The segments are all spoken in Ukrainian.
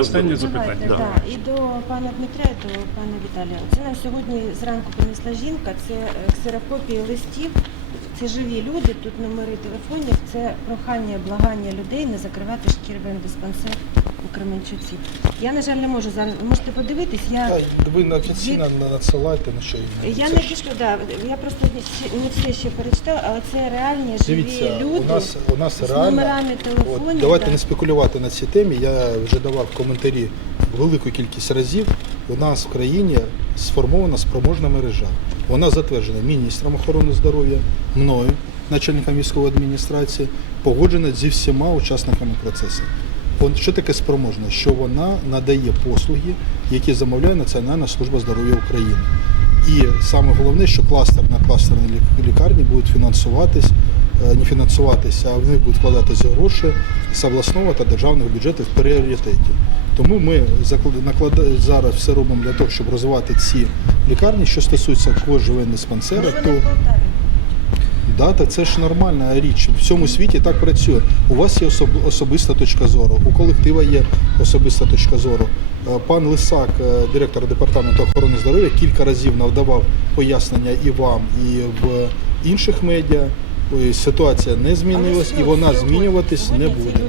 Останнє запитання. Давайте, Да. І до пана Дмитря, і до пана Віталія. Це нам сьогодні зранку принесла жінка, це е, ксерокопії листів, це живі люди, тут номери телефонів, це прохання, благання людей не закривати шкірвен диспансер у Кременчуці. Я, на жаль, не можу зараз. Можете подивитись, я. Та, Ви на офіційно Від- надсилайте на що Я не пішла, да, я просто не всі- не все ще перечитала, але це реальні живі Дивіться, люди у нас у нас з реально номерами телефонів. От, давайте да. не спекулювати на цій темі. Я вже давав коментарі велику кількість разів. У нас в країні сформована спроможна мережа. Вона затверджена міністром охорони здоров'я, мною, начальником військової адміністрації, погоджена зі всіма учасниками процесу. Що таке спроможна? Що вона надає послуги, які замовляє Національна служба здоров'я України. І саме головне, що кластерна кластерні лік- лікарні будуть фінансуватись, е, не фінансуватися, а в них будуть вкладатися гроші з обласного та державних бюджетів в пріоритеті. Тому ми зараз все робимо для того, щоб розвивати ці лікарні. Що стосується кожного диспансера, то? Дата це ж нормальна річ. В всьому світі так працює. У вас є особ- особиста точка зору, у колектива є особиста точка зору. Е, Пан Лисак, е, директор департаменту охорони здоров'я, кілька разів надавав пояснення і вам, і в інших медіа. Ситуація не змінилась і вона змінюватись не буде. люди.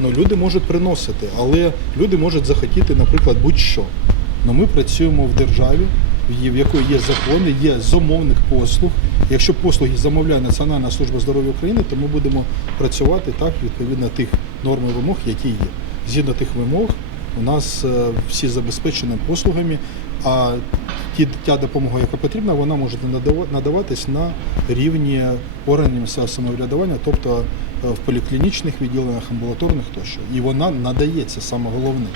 Ну, люди можуть приносити, але люди можуть захотіти, наприклад, будь-що. Ну, ми працюємо в державі, в в якої є закони, є замовник послуг. Якщо послуги замовляє Національна служба здоров'я України, то ми будемо працювати так відповідно тих норм і вимог, які є. Згідно тих вимог, у нас е, всі забезпечені послугами, а та допомога, яка потрібна, вона може надаватись на рівні органів самоврядування, тобто е, в поліклінічних відділеннях, амбулаторних тощо. І вона надається саме головне.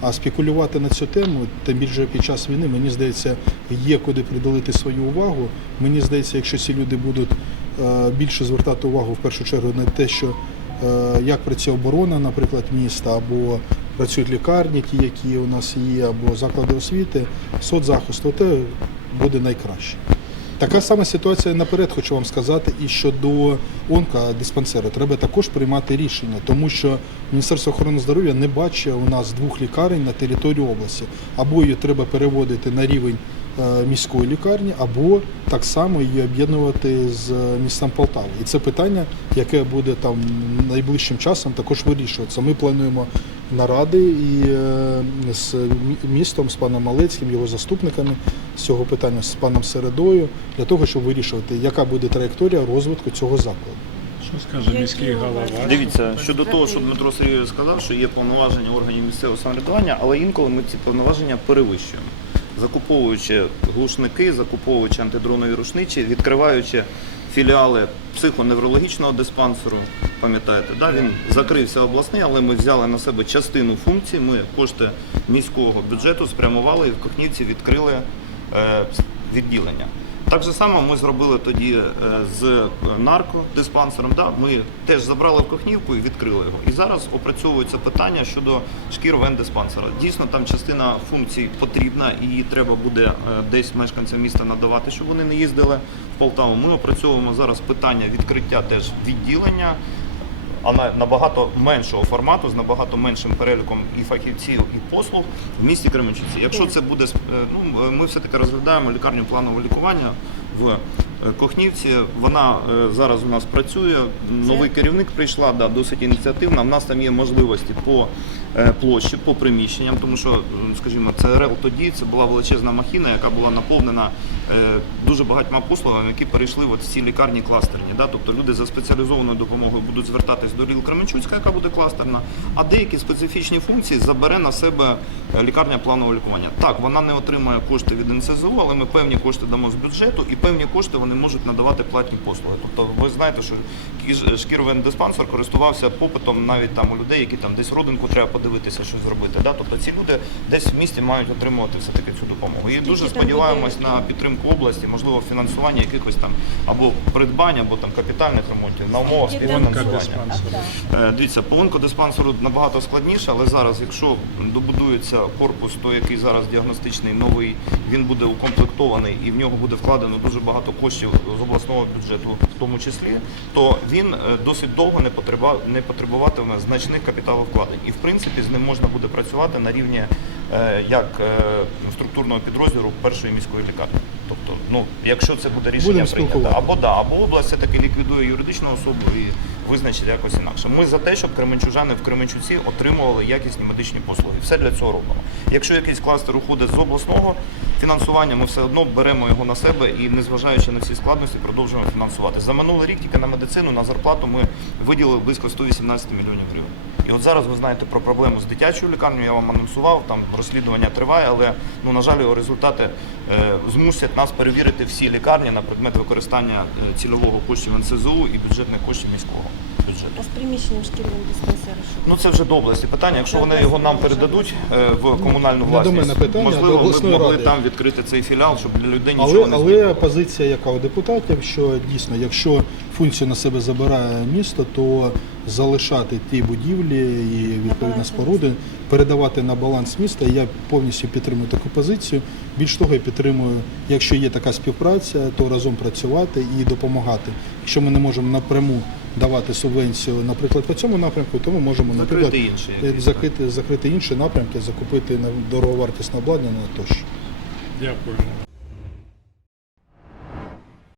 А спекулювати на цю тему, тим більше під час війни, мені здається, є куди приділити свою увагу. Мені здається, якщо ці люди будуть е, більше звертати увагу в першу чергу на те, що е, як працює оборона, наприклад, міста, або працюють лікарні, ті, які у нас є, або заклади освіти, соцзахисту, те буде найкраще. Така сама ситуація наперед, хочу вам сказати, і щодо онкодиспансеру. Треба також приймати рішення, тому що Міністерство охорони здоров'я не бачить у нас двох лікарень на території області. Або її треба переводити на рівень е, міської лікарні, або так само її об'єднувати з е, містом Полтави. І це питання, яке буде там найближчим часом також вирішуватися. Ми плануємо наради і е, з містом, з паном Малецьким, його заступниками з цього питання з паном Середою для того, щоб вирішувати, яка буде траєкторія розвитку цього закладу. Що скаже міський голова? Дивіться, щодо того, що Дмитро Сергійович сказав, що є повноваження органів місцевого самоврядування, але інколи ми ці повноваження перевищуємо, закуповуючи глушники, закуповуючи антидронові рушничі, відкриваючи філіали психоневрологічного диспансеру. Пам'ятаєте, да? він закрився обласний, але ми взяли на себе частину функцій. Ми кошти міського бюджету спрямували і в Кохнівці відкрили е, відділення. Так же само ми зробили тоді е, з наркодиспансером. Да? Ми теж забрали в Кохнівку і відкрили його. І зараз опрацьовується питання щодо шкір вен-диспансера. Дійсно, там частина функцій потрібна і її треба буде е, десь мешканцям міста надавати, щоб вони не їздили в Полтаву. Ми опрацьовуємо зараз питання відкриття теж відділення а на набагато меншого формату, з набагато меншим переліком і фахівців, і послуг в місті Кременчуці. Якщо це буде е, ну ми все таки розглядаємо лікарню планового лікування в е, Кохнівці. Вона е, зараз у нас працює. Новий керівник прийшла, да, досить ініціативна. У нас там є можливості по площі, по приміщенням, тому що, е, скажімо, ЦРЛ тоді це була величезна махіна, яка була наповнена е, дуже багатьма послугами, які перейшли в ці лікарні кластерні. Да? Тобто люди за спеціалізованою допомогою будуть звертатись до ЛІЛ Кременчуцька, яка буде кластерна, а деякі специфічні функції забере на себе е, лікарня планового лікування. Так, вона не отримає кошти від НСЗУ, але ми певні кошти дамо з бюджету, і певні кошти вони можуть надавати платні послуги. Тобто, ви знаєте, що кіж- шкірвен диспансер користувався попитом навіть там у людей, які там десь родинку треба подивитися, що зробити. Да? Тобто ці люди десь в місті мають отримувати все таки цю допомогу. І дуже сподіваємось на підтримку області, можливо, фінансування якихось там або придбань, або там капітальних ремонтів на умовах співфінансування. Е, Дивіться, по онкодиспансеру набагато складніше, але зараз, якщо добудується корпус, той, який зараз діагностичний, новий, він буде укомплектований і в нього буде вкладено дуже багато коштів з обласного бюджету, в тому числі, то він е, досить довго не потребуватиме значних капіталовкладень. І в принципі з ним можна буде працювати на рівні е, як е, структурного підрозділу першої міської лікарні. Тобто, ну якщо це буде рішення прийнято, або да, або область все таки ліквідує юридичну особу і визначить якось інакше. Ми за те, щоб кременчужани в Кременчуці отримували якісні медичні послуги. Все для цього робимо. Якщо якийсь кластер уходить з обласного фінансування, ми все одно беремо його на себе і, незважаючи на всі складності, продовжуємо фінансувати. За минулий рік тільки на медицину на зарплату ми виділили близько 118 мільйонів гривень. І от зараз ви знаєте про проблему з дитячою лікарнею, я вам анонсував, там розслідування триває, але ну на жаль, його результати змусять нас перевірити всі лікарні на предмет використання е, цільового коштів НСЗУ і бюджетних коштів міського бюджету. А з приміщенням шкільним диспансеру що? Ну це вже до області питання. Якщо вони його нам передадуть е, в комунальну власність, питання, можливо, ми б могли ради. там відкрити цей філіал, щоб для людей нічого Але, не але позиція яка у депутатів, що дійсно, якщо функцію на себе забирає місто, то залишати ті будівлі і відповідно споруди, передавати на баланс міста. Я повністю підтримую таку позицію. Більш того, я підтримую, якщо є така співпраця, то разом працювати і допомагати. Якщо ми не можемо напряму давати субвенцію, наприклад, по цьому напрямку, то ми можемо Закрити наприклад інші е, закрити, закрити інші напрямки, закупити на дороговартісне обладнання тощо. Дякую.